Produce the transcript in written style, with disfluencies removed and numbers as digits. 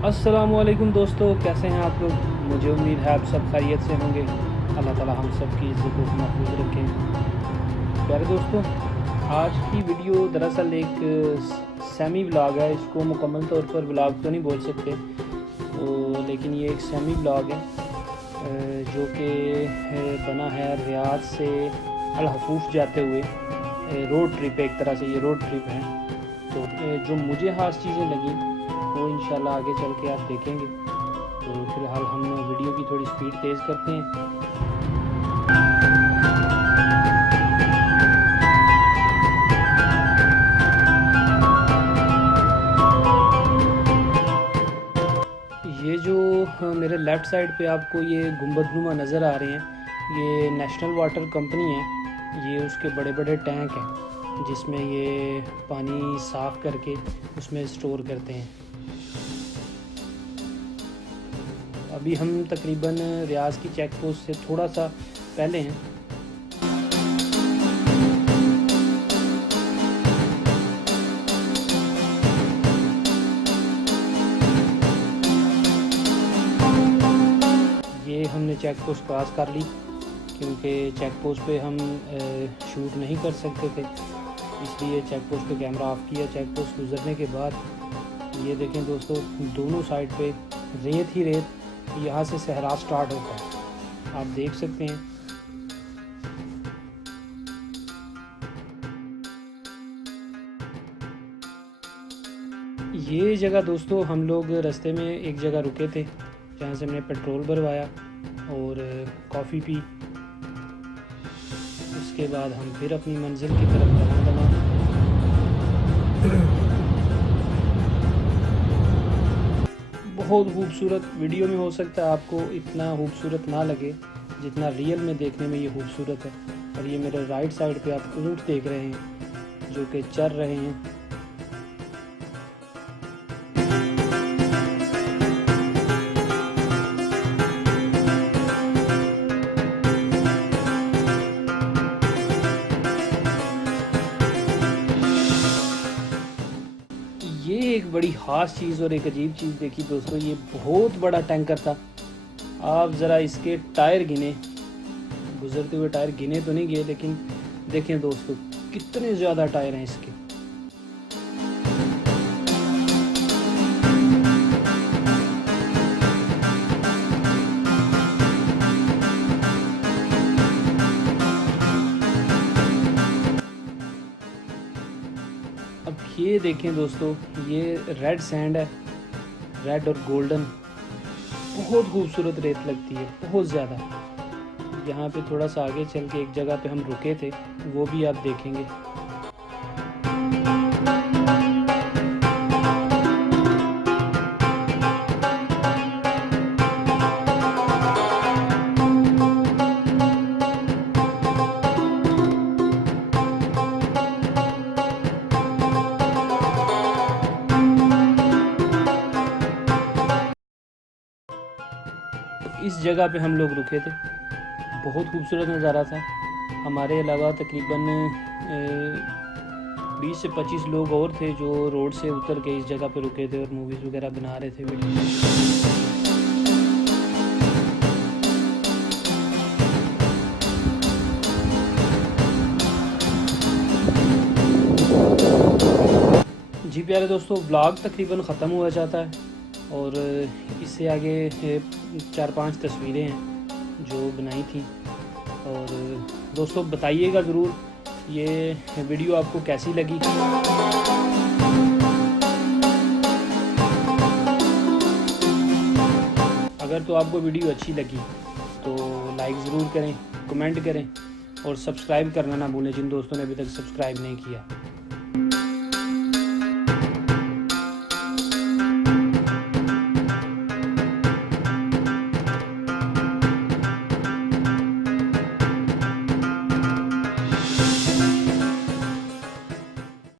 अस्सलामुअलैकुम दोस्तों, कैसे हैं आप लोग। मुझे उम्मीद है आप सब खैरियत से होंगे। अल्लाह ताला हम सब की इज़्ज़त को महफूज रखें। प्यारे दोस्तों, आज की वीडियो दरअसल एक सेमी व्लॉग है। इसको मुकम्मल तौर पर व्लॉग तो नहीं बोल सकते तो, लेकिन ये एक सेमी व्लॉग है जो कि बना है रियाद से अल हफूफ जाते हुए रोड ट्रिप। एक तरह से ये रोड ट्रिप है। तो जो मुझे ख़ास चीज़ें लगी वो इंशाल्लाह आगे चल के आप देखेंगे। तो फ़िलहाल हम वीडियो की थोड़ी स्पीड तेज़ करते हैं। ये जो मेरे लेफ़्ट साइड पे आपको ये गुंबदनुमा नज़र आ रहे हैं, ये नेशनल वाटर कंपनी है। ये उसके बड़े बड़े टैंक हैं जिसमें ये पानी साफ़ करके उसमें स्टोर करते हैं। अभी हम तकरीबन रियाज की चेक पोस्ट से थोड़ा सा पहले हैं। ये हमने चेक पोस्ट क्रॉस कर ली क्योंकि चेक पोस्ट पे हम शूट नहीं कर सकते थे, इसलिए चेक पोस्ट पे कैमरा ऑफ किया। चेक पोस्ट गुजरने के बाद ये देखें दोस्तों, दोनों साइड पे रेत ही रेत। यहाँ से सहरा स्टार्ट होता है, आप देख सकते हैं। ये जगह दोस्तों, हम लोग रास्ते में एक जगह रुके थे जहाँ से हमने पेट्रोल भरवाया और कॉफ़ी पी। उसके बाद हम फिर अपनी मंजिल की तरफ रवाना। बहुत खूबसूरत। वीडियो में हो सकता है आपको इतना खूबसूरत ना लगे जितना रियल में देखने में ये खूबसूरत है। और ये मेरे राइट साइड पे आप ऊँट देख रहे हैं जो कि चर रहे हैं। ये एक बड़ी ख़ास चीज़ और एक अजीब चीज़ देखी दोस्तों, ये बहुत बड़ा टैंकर था। आप ज़रा इसके टायर गिने, गुजरते हुए टायर गिने तो नहीं गए, लेकिन देखें दोस्तों कितने ज़्यादा टायर हैं इसके। अब ये देखें दोस्तों, ये रेड सैंड है, रेड और गोल्डन। बहुत खूबसूरत रेत लगती है, बहुत ज़्यादा। यहाँ पे थोड़ा सा आगे चल के एक जगह पे हम रुके थे, वो भी आप देखेंगे। इस जगह पे हम लोग रुके थे, बहुत खूबसूरत नज़ारा था। हमारे अलावा तकरीबन 20 से 25 लोग और थे जो रोड से उतर के इस जगह पे रुके थे और मूवीज़ वगैरह बना रहे थे वीडियो। जी प्यारे दोस्तों, ब्लॉग तकरीबन ख़त्म हुआ जाता है और इससे आगे 4-5 तस्वीरें हैं जो बनाई थी। और दोस्तों बताइएगा ज़रूर ये वीडियो आपको कैसी लगी। अगर तो आपको वीडियो अच्छी लगी तो लाइक ज़रूर करें, कमेंट करें और सब्सक्राइब करना ना भूलें जिन दोस्तों ने अभी तक सब्सक्राइब नहीं किया।